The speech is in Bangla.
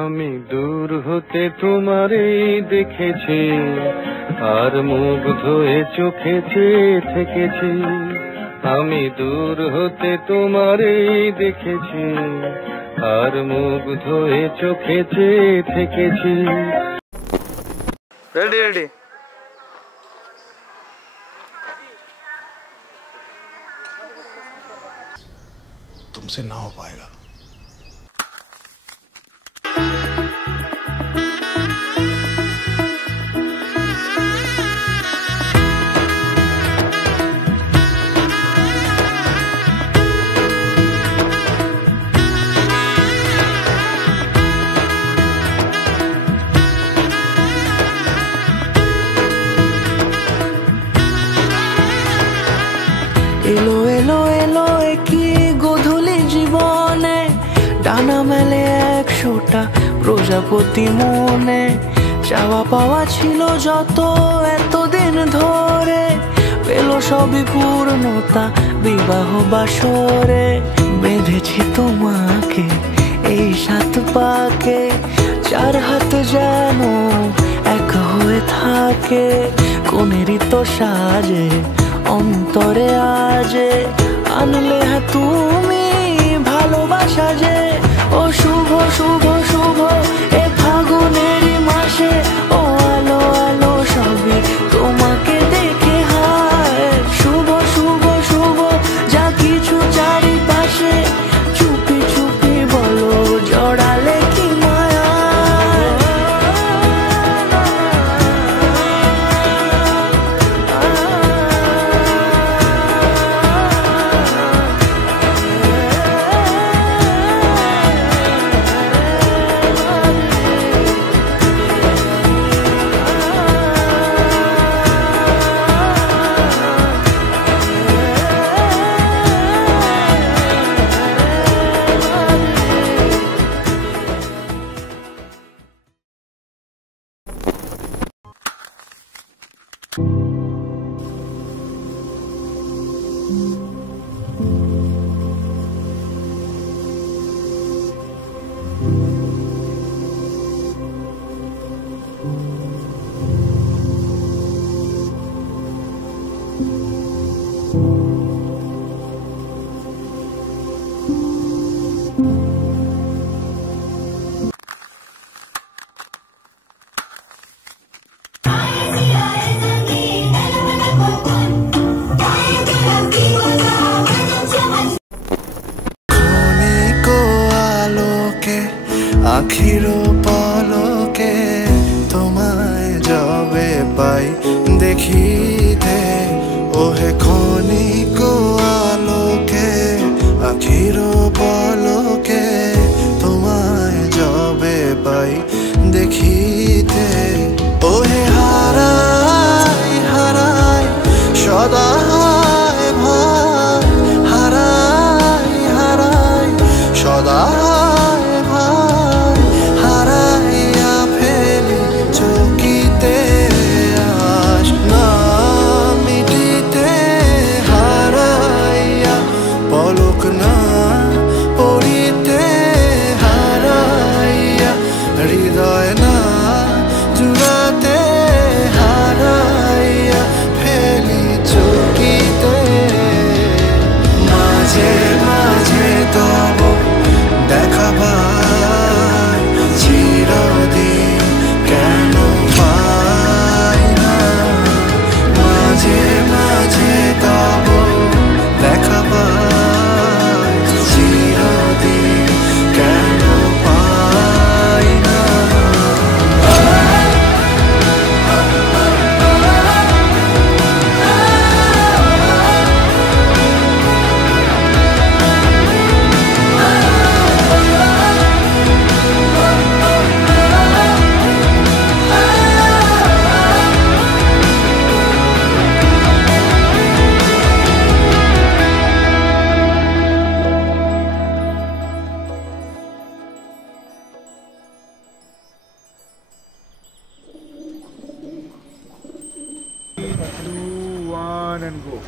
আমি দূর হতে তোমারই দেখেছি, আর মুগ্ধ হয়ে চোখে চেয়ে থেকেছি। আমি দূর হতে তোমারই দেখেছি, আর মুগ্ধ হয়ে চোখে চেয়ে থেকেছি। रेडी रेडी तुमसे ना हो पाएगा। এলো এলো এলো কি গোধূলি জীবনে, ডানা মেলে 100টা প্রজাপতি মনে। চাওয়া পাওয়া ছিল যত এতদিন ধরে, পেল সবই পূর্ণতা বিবাহ বাসরে। বেঁধেছি তোমাকে এই 7 পাকে, 4 হাত যেন এক হয়ে থাকে। কোনেরই তো সাজে অন্তরে আজে, আনলে তুমি ভালোবাসা যে। ও শুভ শুভ শুভ এ ফাগুনেরই মাসে, ও আলো আলো সবই তোমাকে দেখে হায়। শুভ শুভ শুভ যা কিছু চারিপাশে, চুপি চুপি বলো জড়ালে কি মায়া। আখির পলকে তোমায় যবে পাই দেখিতে, ওহে ক্ষণিক আলোকে আখির পলকে তোমায় যবে পাই দেখিতে। ওহে হারাই হারাই সদা ভাই, হারাই হারাই সদা and go.